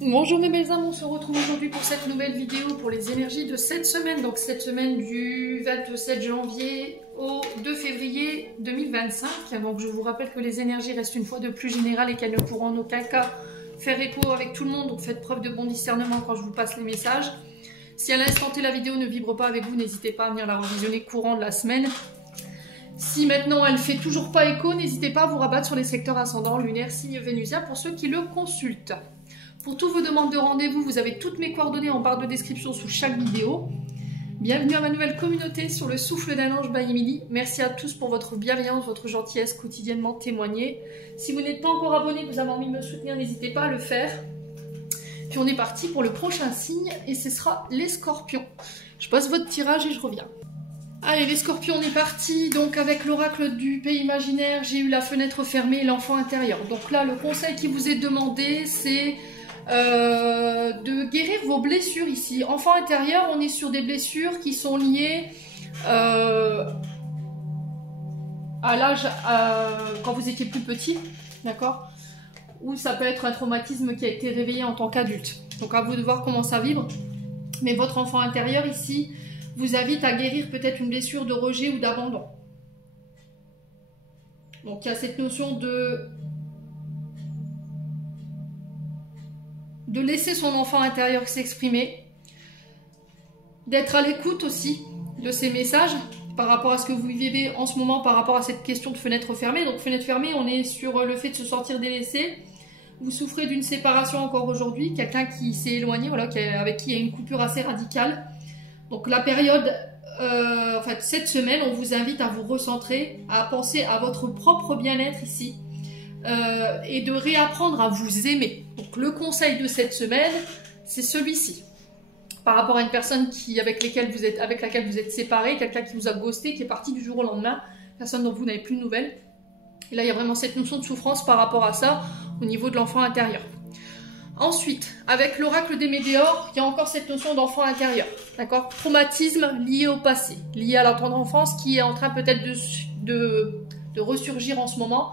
Bonjour mes belles âmes, on se retrouve aujourd'hui pour cette nouvelle vidéo pour les énergies de cette semaine. Donc cette semaine du 27 janvier au 2 février 2025. Donc je vous rappelle que les énergies restent une fois de plus générales et qu'elles ne pourront en aucun cas faire écho avec tout le monde. Donc faites preuve de bon discernement quand je vous passe les messages. Si à l'instant T la vidéo ne vibre pas avec vous, n'hésitez pas à venir la revisionner courant de la semaine. Si maintenant elle fait toujours pas écho, n'hésitez pas à vous rabattre sur les secteurs ascendants, lunaire, signe vénusien pour ceux qui le consultent. Pour toutes vos demandes de rendez-vous, vous avez toutes mes coordonnées en barre de description sous chaque vidéo. Bienvenue à ma nouvelle communauté sur le souffle d'un ange by Emily. Merci à tous pour votre bienveillance, votre gentillesse quotidiennement témoignée. Si vous n'êtes pas encore abonné, vous avez envie de me soutenir, n'hésitez pas à le faire. Puis on est parti pour le prochain signe et ce sera les scorpions. Je passe votre tirage et je reviens. Allez les scorpions, on est parti. Donc avec l'oracle du pays imaginaire, j'ai eu la fenêtre fermée et l'enfant intérieur. Donc là, le conseil qui vous est demandé, c'est de guérir vos blessures ici. Enfant intérieur, on est sur des blessures qui sont liées à l'âge quand vous étiez plus petit, d'accord? Ou ça peut être un traumatisme qui a été réveillé en tant qu'adulte. Donc à vous de voir comment ça vibre. Mais votre enfant intérieur ici vous invite à guérir peut-être une blessure de rejet ou d'abandon. Donc il y a cette notion de laisser son enfant intérieur s'exprimer, d'être à l'écoute aussi de ces messages par rapport à ce que vous vivez en ce moment, par rapport à cette question de fenêtre fermée. Donc fenêtre fermée, on est sur le fait de se sentir délaissé. Vous souffrez d'une séparation encore aujourd'hui, quelqu'un qui s'est éloigné, voilà, avec qui il y a une coupure assez radicale. Donc la période, en fait cette semaine, on vous invite à vous recentrer, à penser à votre propre bien-être ici. Et de réapprendre à vous aimer. Donc le conseil de cette semaine, c'est celui-ci. Par rapport à une personne avec laquelle vous êtes séparé, quelqu'un qui vous a ghosté, qui est parti du jour au lendemain, personne dont vous n'avez plus de nouvelles. Et là, il y a vraiment cette notion de souffrance par rapport à ça, au niveau de l'enfant intérieur. Ensuite, avec l'oracle des météores, il y a encore cette notion d'enfant intérieur. D'accord? Traumatisme lié au passé, lié à la tendre enfance, qui est en train peut-être de ressurgir en ce moment.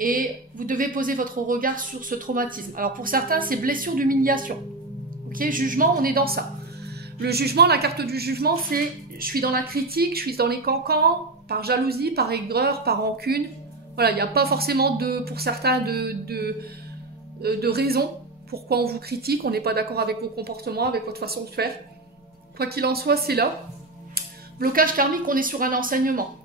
Et vous devez poser votre regard sur ce traumatisme. Alors pour certains, c'est blessure d'humiliation. Ok, jugement, on est dans ça. Le jugement, la carte du jugement, c'est je suis dans la critique, je suis dans les cancans, par jalousie, par aigreur, par rancune. Voilà, il n'y a pas forcément pour certains de raison pourquoi on vous critique, on n'est pas d'accord avec vos comportements, avec votre façon de faire. Quoi qu'il en soit, c'est là. Blocage karmique, on est sur un enseignement.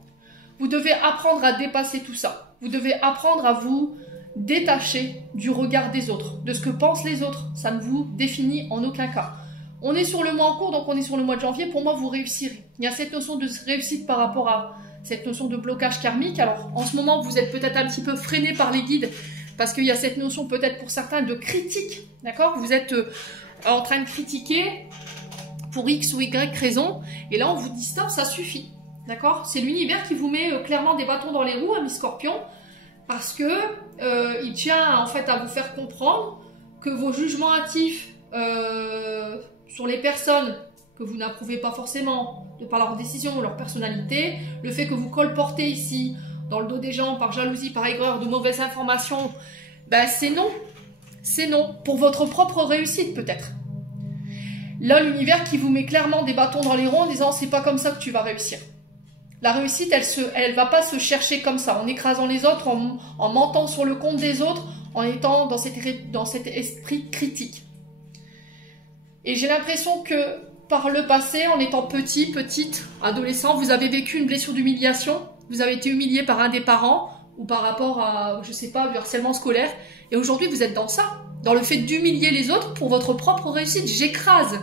Vous devez apprendre à dépasser tout ça. Vous devez apprendre à vous détacher du regard des autres, de ce que pensent les autres. Ça ne vous définit en aucun cas. On est sur le mois en cours, donc on est sur le mois de janvier. Pour moi, vous réussirez. Il y a cette notion de réussite par rapport à cette notion de blocage karmique. Alors, en ce moment, vous êtes peut-être un petit peu freiné par les guides, parce qu'il y a cette notion peut-être pour certains de critique. D'accord? Vous êtes en train de critiquer pour X ou Y raison. Et là, on vous dit stop, ça suffit. D'accord? C'est l'univers qui vous met clairement des bâtons dans les roues, amis scorpions, parce que il tient en fait à vous faire comprendre que vos jugements hâtifs sur les personnes que vous n'approuvez pas forcément de par leurs décisions ou leur personnalité, le fait que vous colportez ici dans le dos des gens par jalousie, par aigreur, de mauvaises informations, ben c'est non. C'est non. Pour votre propre réussite peut-être. Là, l'univers qui vous met clairement des bâtons dans les roues en disant c'est pas comme ça que tu vas réussir. La réussite, elle va pas se chercher comme ça, en écrasant les autres, en mentant sur le compte des autres, en étant dans cet esprit critique. Et j'ai l'impression que par le passé, en étant petit, petite, adolescent, vous avez vécu une blessure d'humiliation, vous avez été humilié par un des parents, ou par rapport à, je sais pas, du harcèlement scolaire, et aujourd'hui vous êtes dans ça, dans le fait d'humilier les autres pour votre propre réussite. J'écrase.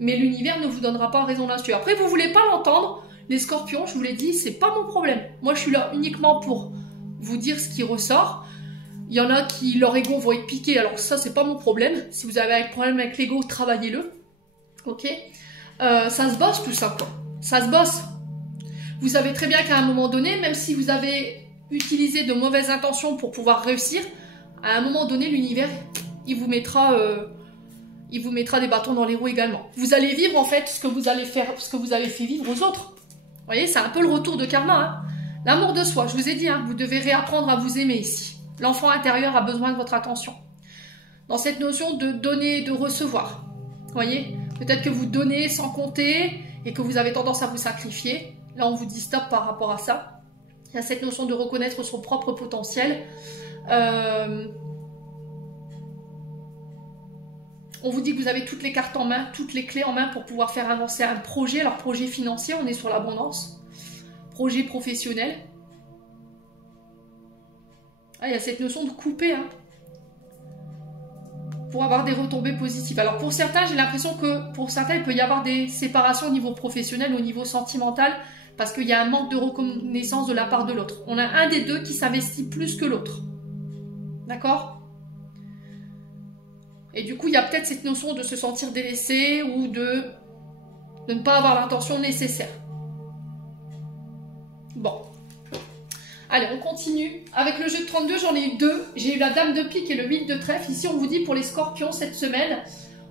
Mais l'univers ne vous donnera pas raison là-dessus. Après, vous voulez pas l'entendre. Les scorpions, je vous l'ai dit, c'est pas mon problème. Moi, je suis là uniquement pour vous dire ce qui ressort. Il y en a qui, leur ego vont être piqués, alors ça, c'est pas mon problème. Si vous avez un problème avec l'ego, travaillez-le. Ok? Ça se bosse tout ça, quoi. Ça se bosse. Vous savez très bien qu'à un moment donné, même si vous avez utilisé de mauvaises intentions pour pouvoir réussir, à un moment donné, l'univers, il vous mettra des bâtons dans les roues également. Vous allez vivre, en fait, ce que vous avez fait vivre aux autres. Vous voyez, c'est un peu le retour de karma. Hein. L'amour de soi, je vous ai dit, hein, vous devez réapprendre à vous aimer ici. L'enfant intérieur a besoin de votre attention. dans cette notion de donner et de recevoir. Vous voyez? Peut-être que vous donnez sans compter et que vous avez tendance à vous sacrifier. Là, on vous dit stop par rapport à ça. Il y a cette notion de reconnaître son propre potentiel. On vous dit que vous avez toutes les cartes en main, toutes les clés en main pour pouvoir faire avancer un projet. Alors, projet financier, on est sur l'abondance. Projet professionnel. Ah, il y a cette notion de couper, hein, pour avoir des retombées positives. Alors, pour certains, j'ai l'impression que pour certains, il peut y avoir des séparations au niveau professionnel, au niveau sentimental, parce qu'il y a un manque de reconnaissance de la part de l'autre. On a un des deux qui s'investit plus que l'autre. D'accord? Et du coup, il y a peut-être cette notion de se sentir délaissé ou de ne pas avoir l'intention nécessaire. Bon. Allez, on continue. Avec le jeu de 32, j'en ai eu deux. J'ai eu la dame de pique et le 8 de trèfle. Ici, on vous dit pour les scorpions cette semaine,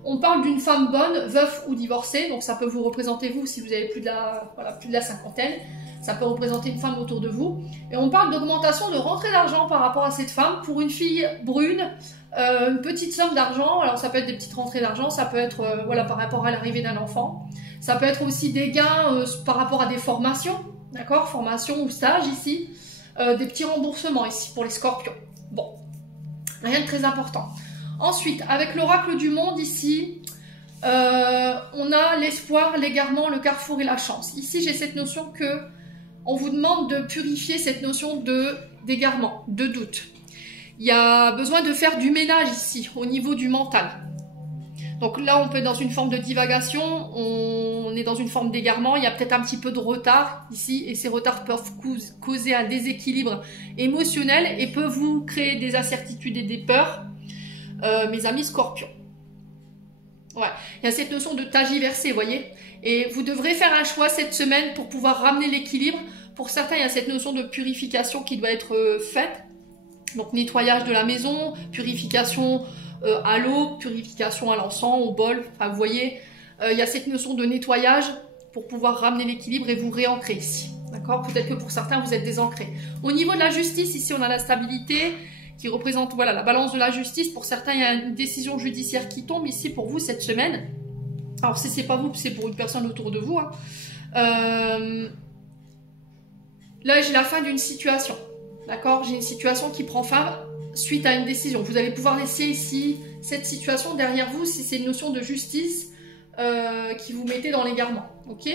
on parle d'une femme bonne, veuve ou divorcée. Donc, ça peut vous représenter vous si vous avez plus de la cinquantaine. Ça peut représenter une femme autour de vous. Et on parle d'augmentation de rentrée d'argent par rapport à cette femme. Pour une fille brune, une petite somme d'argent. Alors, ça peut être des petites rentrées d'argent. Ça peut être voilà, par rapport à l'arrivée d'un enfant. Ça peut être aussi des gains par rapport à des formations. D'accord? Formation ou stage ici. Des petits remboursements ici pour les scorpions. Bon, rien de très important. Ensuite, avec l'oracle du monde ici, on a l'espoir, l'égarement, le carrefour et la chance. Ici, j'ai cette notion que on vous demande de purifier cette notion d'égarement, de doute. Il y a besoin de faire du ménage ici, au niveau du mental. Donc là, on peut être dans une forme de divagation, on est dans une forme d'égarement, il y a peut-être un petit peu de retard ici, et ces retards peuvent causer un déséquilibre émotionnel et peuvent vous créer des incertitudes et des peurs, mes amis scorpions. Ouais, il y a cette notion de tagiversé, vous voyez, et vous devrez faire un choix cette semaine pour pouvoir ramener l'équilibre. Pour certains, il y a cette notion de purification qui doit être faite, donc nettoyage de la maison, purification à l'eau, purification à l'encens, au bol, enfin vous voyez, il y a cette notion de nettoyage pour pouvoir ramener l'équilibre et vous réancrer ici, d'accord? Peut-être que pour certains vous êtes désancrés. Au niveau de la justice, ici on a la stabilité qui représente voilà, la balance de la justice. Pour certains il y a une décision judiciaire qui tombe ici pour vous cette semaine. Alors si c'est pas vous, c'est pour une personne autour de vous, hein. Là j'ai la fin d'une situation, d'accord? J'ai une situation qui prend fin suite à une décision. Vous allez pouvoir laisser ici cette situation derrière vous si c'est une notion de justice qui vous mettez dans l'égarement. Ok?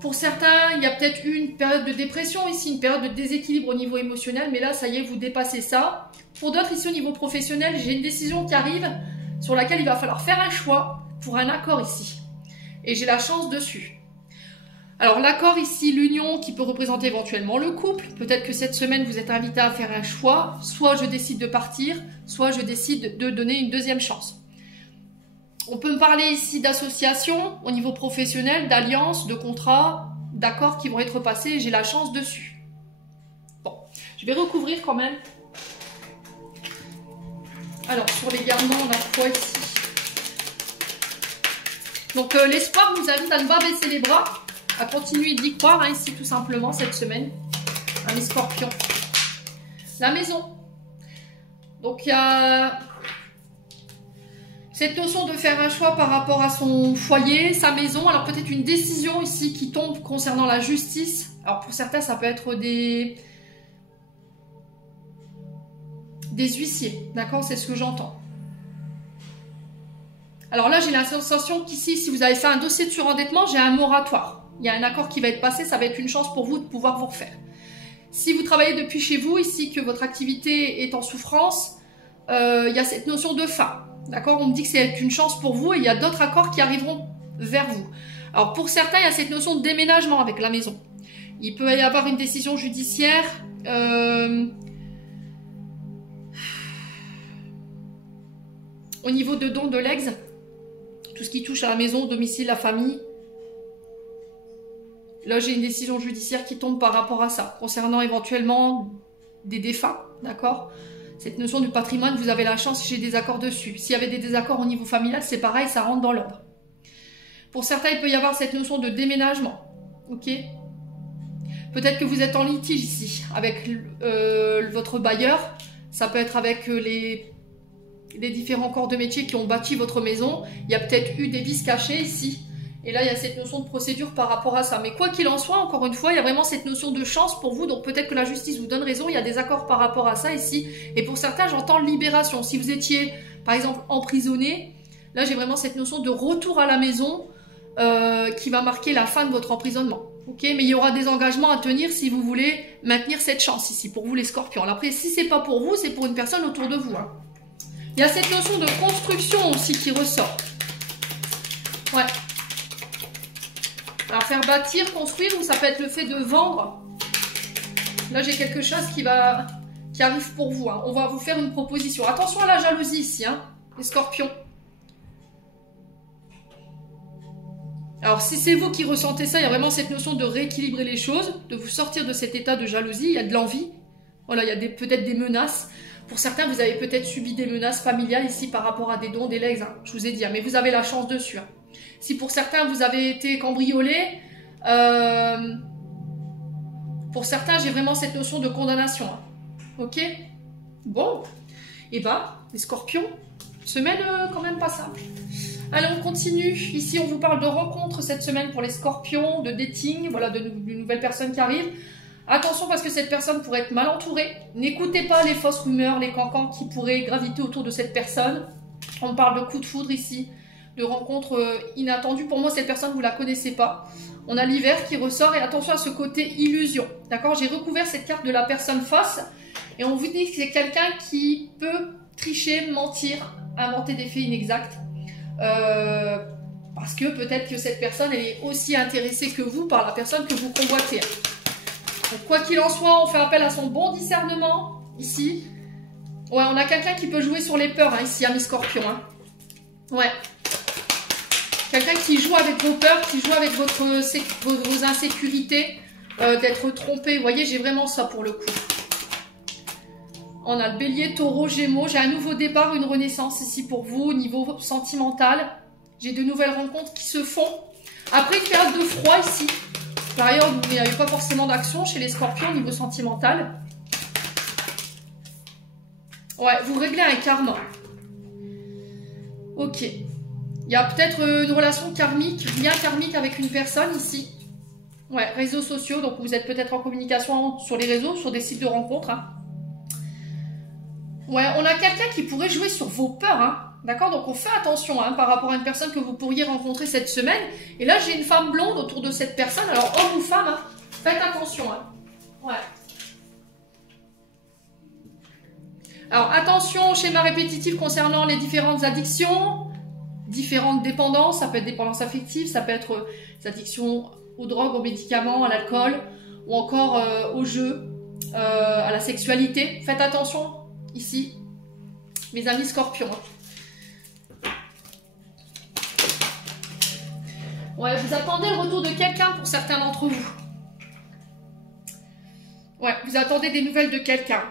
Pour certains, il y a peut-être eu une période de dépression ici, une période de déséquilibre au niveau émotionnel, mais là, ça y est, vous dépassez ça. Pour d'autres, ici, au niveau professionnel, j'ai une décision qui arrive sur laquelle il va falloir faire un choix pour un accord ici. Et j'ai la chance dessus. Alors l'accord ici, l'union qui peut représenter éventuellement le couple. Peut-être que cette semaine, vous êtes invité à faire un choix. Soit je décide de partir, soit je décide de donner une deuxième chance. On peut me parler ici d'association au niveau professionnel, d'alliance, de contrat, d'accords qui vont être passés. J'ai la chance dessus. Bon, je vais recouvrir quand même. Alors sur l'égarement, on a quoi ici? Donc l'espoir vous invite à ne pas baisser les bras, à continuer d'y croire, hein, ici tout simplement cette semaine, les scorpions. La maison. Donc il y a cette notion de faire un choix par rapport à son foyer, sa maison. Alors peut-être une décision ici qui tombe concernant la justice. Alors pour certains ça peut être des huissiers, d'accord? C'est ce que j'entends. Alors là j'ai la sensation qu'ici, si vous avez fait un dossier de surendettement, j'ai un moratoire. Il y a un accord qui va être passé, ça va être une chance pour vous de pouvoir vous refaire. Si vous travaillez depuis chez vous, ici, que votre activité est en souffrance, il y a cette notion de fin. D'accord? On me dit que c'est une chance pour vous et il y a d'autres accords qui arriveront vers vous. Alors pour certains, il y a cette notion de déménagement avec la maison. Il peut y avoir une décision judiciaire. Au niveau de don de l'ex, tout ce qui touche à la maison, au domicile, la famille. Là, j'ai une décision judiciaire qui tombe par rapport à ça, concernant éventuellement des défunts, d'accord? Cette notion du patrimoine, vous avez la chance si j'ai des accords dessus. S'il y avait des désaccords au niveau familial, c'est pareil, ça rentre dans l'ordre. Pour certains, il peut y avoir cette notion de déménagement, ok? Peut-être que vous êtes en litige ici, avec votre bailleur. Ça peut être avec les des différents corps de métier qui ont bâti votre maison. Il y a peut-être eu des vices cachés ici. Et là, il y a cette notion de procédure par rapport à ça. Mais quoi qu'il en soit, encore une fois, il y a vraiment cette notion de chance pour vous. Donc peut-être que la justice vous donne raison. Il y a des accords par rapport à ça ici. Et pour certains, j'entends libération. Si vous étiez, par exemple, emprisonné, là, j'ai vraiment cette notion de retour à la maison qui va marquer la fin de votre emprisonnement. Ok, mais il y aura des engagements à tenir si vous voulez maintenir cette chance ici, pour vous les scorpions. Alors après, si c'est pas pour vous, c'est pour une personne autour de vous. Hein. Il y a cette notion de construction aussi qui ressort. Ouais. Alors faire bâtir, construire, ou ça peut être le fait de vendre. Là, j'ai quelque chose qui arrive pour vous. Hein. On va vous faire une proposition. Attention à la jalousie ici, hein, les scorpions. Alors, si c'est vous qui ressentez ça, il y a vraiment cette notion de rééquilibrer les choses, de vous sortir de cet état de jalousie. Il y a de l'envie. Voilà, il y a peut-être des menaces. Pour certains, vous avez peut-être subi des menaces familiales ici par rapport à des dons, des legs. Hein, je vous ai dit, hein, mais vous avez la chance dessus. Hein. Si pour certains, vous avez été cambriolé, pour certains, j'ai vraiment cette notion de condamnation. Hein. Ok? Bon. Et bah, les scorpions, semaine quand même pas simple. Allez, on continue. Ici, on vous parle de rencontres cette semaine pour les scorpions, de dating, voilà, de nouvelles personnes qui arrivent. Attention parce que cette personne pourrait être mal entourée. N'écoutez pas les fausses rumeurs, les cancans qui pourraient graviter autour de cette personne. On parle de coup de foudre ici, de rencontres inattendues. Pour moi, cette personne, vous ne la connaissez pas. On a l'hiver qui ressort et attention à ce côté illusion. D'accord? J'ai recouvert cette carte de la personne face et on vous dit que c'est quelqu'un qui peut tricher, mentir, inventer des faits inexacts. Parce que peut-être que cette personne elle est aussi intéressée que vous par la personne que vous convoitez. Donc, quoi qu'il en soit, on fait appel à son bon discernement ici. Ouais, on a quelqu'un qui peut jouer sur les peurs hein, ici, à mes scorpions. Hein. Ouais. Quelqu'un qui joue avec vos peurs, qui joue avec vos insécurités, d'être trompé. Vous voyez, j'ai vraiment ça pour le coup. On a le bélier, taureau, gémeaux. J'ai un nouveau départ, une renaissance ici pour vous au niveau sentimental. J'ai de nouvelles rencontres qui se font. Après une période de froid ici. Par ailleurs, il n'y a eu pas forcément d'action chez les scorpions au niveau sentimental. Ouais, vous réglez un karma. Ok. Il y a peut-être une relation karmique, lien karmique avec une personne ici. Ouais, réseaux sociaux. Donc vous êtes peut-être en communication sur les réseaux, sur des sites de rencontres. Hein. Ouais, on a quelqu'un qui pourrait jouer sur vos peurs, hein. D'accord? Donc on fait attention hein, par rapport à une personne que vous pourriez rencontrer cette semaine. Et là, j'ai une femme blonde autour de cette personne. Alors, homme ou femme, hein, faites attention. Hein. Ouais. Alors, attention au schéma répétitif concernant les différentes addictions, différentes dépendances. Ça peut être dépendance affective, ça peut être des addictions aux drogues, aux médicaments, à l'alcool, ou encore au jeu, à la sexualité. Faites attention ici, mes amis scorpions. Ouais, vous attendez le retour de quelqu'un pour certains d'entre vous. Ouais, vous attendez des nouvelles de quelqu'un.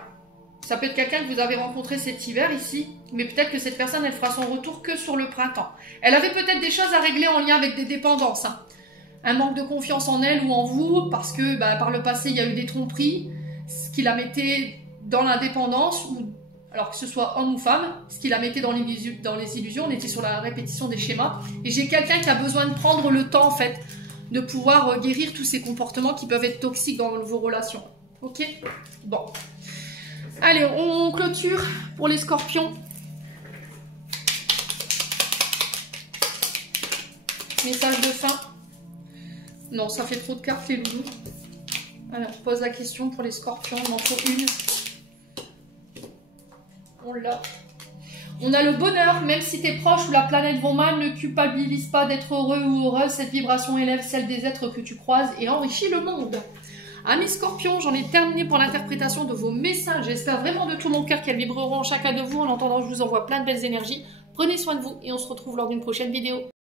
Ça peut être quelqu'un que vous avez rencontré cet hiver ici, mais peut-être que cette personne, elle fera son retour que sur le printemps. Elle avait peut-être des choses à régler en lien avec des dépendances. Hein. Un manque de confiance en elle ou en vous, parce que bah, par le passé, il y a eu des tromperies, ce qui la mettait dans l'indépendance, ou alors que ce soit homme ou femme, ce qui la mettait dans les illusions, on était sur la répétition des schémas. Et j'ai quelqu'un qui a besoin de prendre le temps, en fait, de pouvoir guérir tous ces comportements qui peuvent être toxiques dans vos relations. Ok? Bon. Allez, on clôture pour les scorpions. Message de fin. Non, ça fait trop de cartes, les loulous. Alors, on pose la question pour les scorpions. Il m'en faut une. On l'a. On a le bonheur, même si tes proches ou la planète vont mal, ne culpabilise pas d'être heureux ou heureuse. Cette vibration élève celle des êtres que tu croises et enrichit le monde. Amis scorpions, j'en ai terminé pour l'interprétation de vos messages. J'espère vraiment de tout mon cœur qu'elles vibreront en chacun de vous. En entendant, je vous envoie plein de belles énergies. Prenez soin de vous et on se retrouve lors d'une prochaine vidéo.